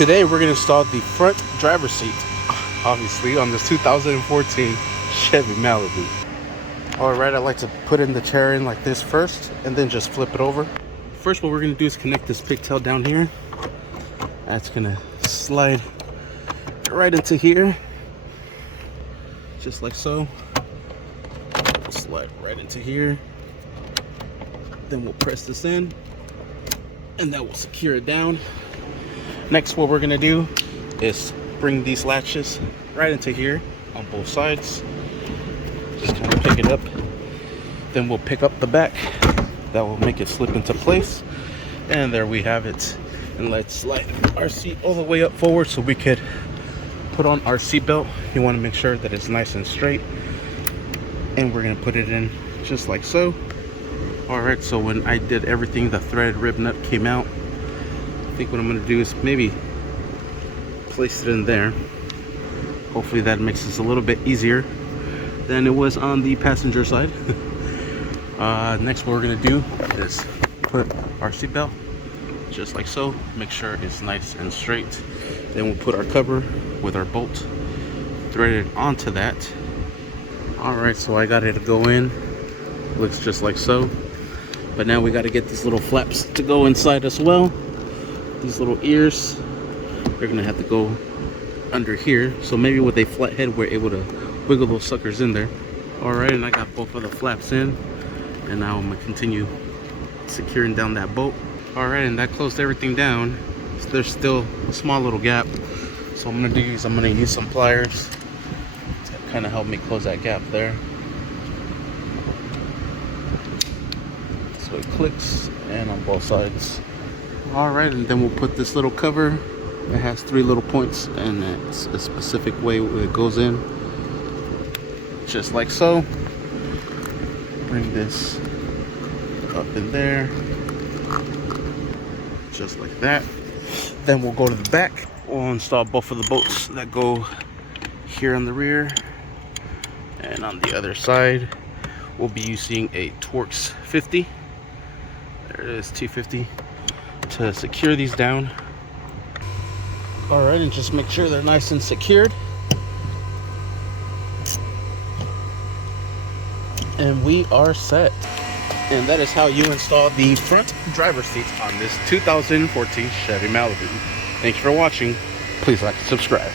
Today we're going to install the front driver's seat, obviously, on this 2014 Chevy Malibu. Alright, I like to put in the chair in like this first, and then just flip it over. First, what we're going to do is connect this pigtail down here. That's going to slide right into here, just like so. We'll slide right into here. Then we'll press this in, and that will secure it down. Next, what we're gonna do is bring these latches right into here on both sides. Just kind of pick it up. Then we'll pick up the back. That will make it slip into place. And there we have it. And let's slide our seat all the way up forward so we could put on our seatbelt. You want to make sure that it's nice and straight. And we're gonna put it in just like so. Alright, so when I did everything, the threaded rib nut came out. I think what I'm going to do is maybe place it in there. Hopefully that makes this a little bit easier than it was on the passenger side. Next, what we're going to do is put our seatbelt just like so. Make sure it's nice and straight. Then we'll put our cover with our bolt threaded onto that. Alright, so I got it to go in. Looks just like so. But now we got to get these little flaps to go inside as well. These little ears, they're gonna have to go under here. So maybe with a flat head, we're able to wiggle those suckers in there. All right, and I got both of the flaps in, and now I'm gonna continue securing down that bolt. All right, and that closed everything down. So there's still a small little gap. So I'm gonna use some pliers to kind of help me close that gap there. So it clicks, and on both sides. Alright, and then we'll put this little cover. It has 3 little points, and it's a specific way it goes in. Just like so. Bring this up in there. Just like that. Then we'll go to the back. We'll install both of the bolts that go here on the rear. And on the other side, we'll be using a Torx 50. There it is, T50. To secure these down. All right, and just make sure they're nice and secured. And we are set. And that is how you install the front driver's seat on this 2014 Chevy Malibu. Thank you for watching. Please like and subscribe.